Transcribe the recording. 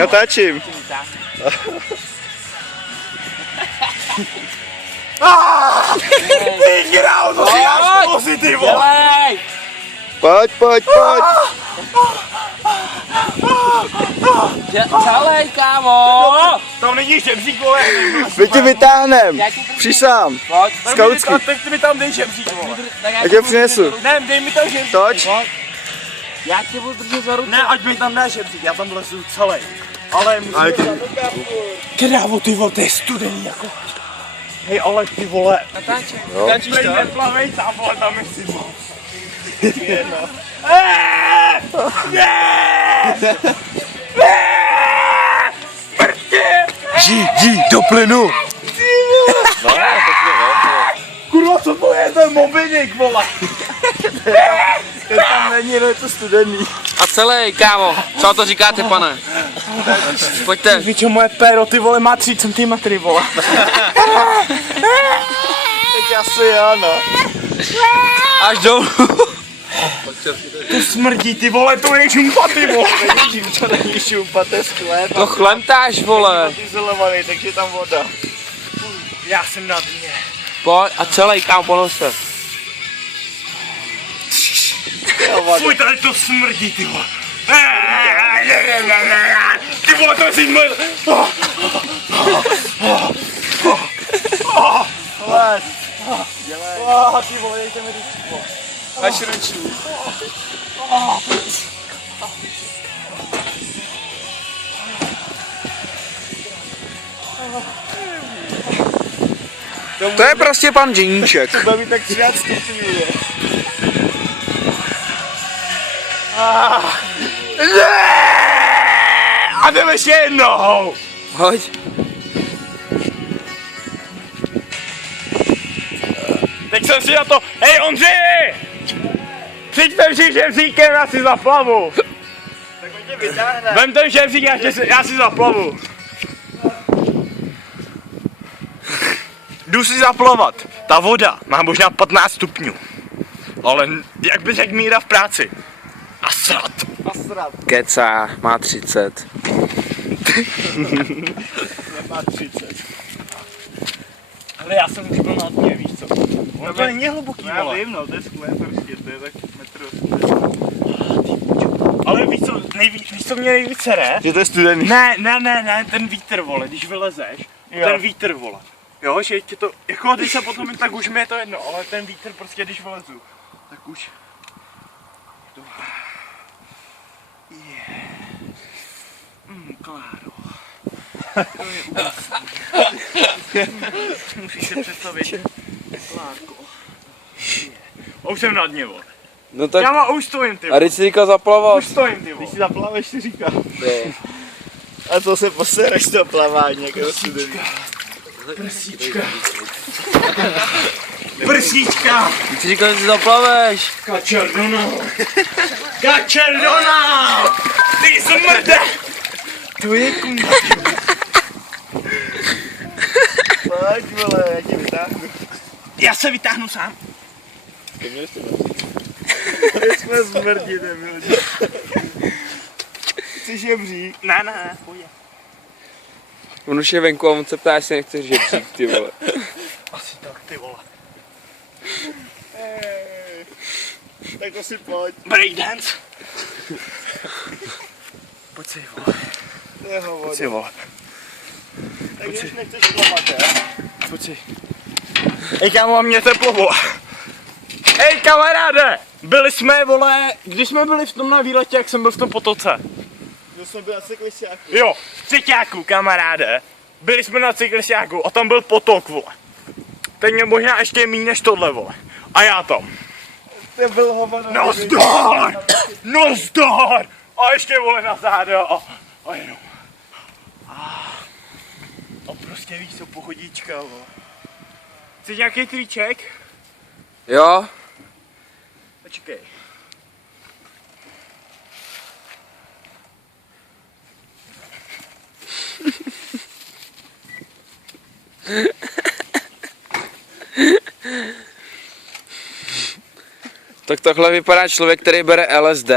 Natáčím. Ty král, to si dáš pozitiv, vole! Pojď. Celej, kámo! Tam není žebřík, vole. My ti vytáhnem. Přisám. Pojď. Skautský. Tak ty mi tam dej žebřík, vole. Tak je přinesu. Ne, dej mi tam žebřík. Toč. Já tě budu držet za ruce. Ne, ať mi tam ne žebřík, já tam lezu celý. Ale musím... Krávo, ty vole, to je studený jako... Hej, ale ty vole... Natáčej. Natáčíš to? Neplavej tam, vole, tam je si moc. Jdi do plynu. Kurva, co to je ten mobilník, vole? To tam není, no je to studený. A celej, kámo. Co to říkáte, pane? Pojďte. Víš, moje péro, ty vole, má 3 cm, vole. Teď asi ano. Až dolů. To smrdí, ty vole, to je žumpa, ty vole. To není šumpa, to je sklép. To chlemtáš, vole. Izolovaný, takže tam voda. Já jsem na dně. Pojď a celej, kámo, ponos se. Fuj, tady to smrdí, ty vole. Ty vole, to je si mrdí. Ty vole, dejte mi ručku. Až ručů. To je prostě pan Džiníček. To by tak 30 stupňů, je. A jdeme ještě jednou. Pojď. Teď jsem si na to, hej Ondřej! Přijďte všichni žebříkem, já si zaplavu. Tak on tě vytáhne. Vem ten žebřík, já si zaplavu. Jdu si zaplavat. Ta voda má možná 15 stupňů. Ale jak by řekl Míra v práci. A srat. Kecá, má 30. Nemá 30. Ale já jsem už byl na dně, víš co? Ono to není hluboký, Já vole. vím, no, to je sklep prostě, to je tak metr 80. Ale víš co mě nejvíc sere? Že to je studený. Ne, ten vítr, vole, když vylezeš, Jo. ten vítr, vole. Jo, že tě to, jako když se potom tak už mi je to jedno, ale ten vítr prostě, když vylezu, tak už. To... Yeah. Kláro. To je úžasný. Musíš se představit. Klárko. Yeah. A už jsem na dně, vole. No tak, Už stojím, ty a vole. teď si říkal zaplavat. Už stojím, ty vole. Když si zaplaveš, si říkám. A to se posereš to plavání, jako to studený. Prsíčka. Prsíčka. Ty si říkal, že si zaplaveš. Kačerdona. Kačerdona. Ty smrde. To je kumba. Pojď, vole, já tě vytáhnu. Já se vytáhnu sám. Teď jsme smrdí, debil. Chceš žebřík? Ne, pojď. On už je venku a on se ptá, jestli nechceš žebřík, ty vole. Asi tak, ty vole. Tak to si pojď. Breakdance. Pojď si, vole. Jeho voda. Pojď si, vole. Tak když nechceš plavat, jo? Pojď si. Ej, kámo, a mě teplo, vole. Ej, kamaráde. Byli jsme, vole, když jsme byli v tom na výletě, jak jsem byl v tom potoce. Že jsme byli na cyklišťáku. Jo, v Třeťáku, kamaráde. Byli jsme na cyklišťáku a tam byl potok, vole. Teď mě možná ještě méně než tohle, vole. A já tam. To byl hovado. Nazdar! Nazdar! A ještě, vole, na zádo. A jenom. A prostě víš co, pochodíčka, vole. Chceš nějaký triček? Jo? Počkej. Tak takhle vypadá člověk, který bere LSD.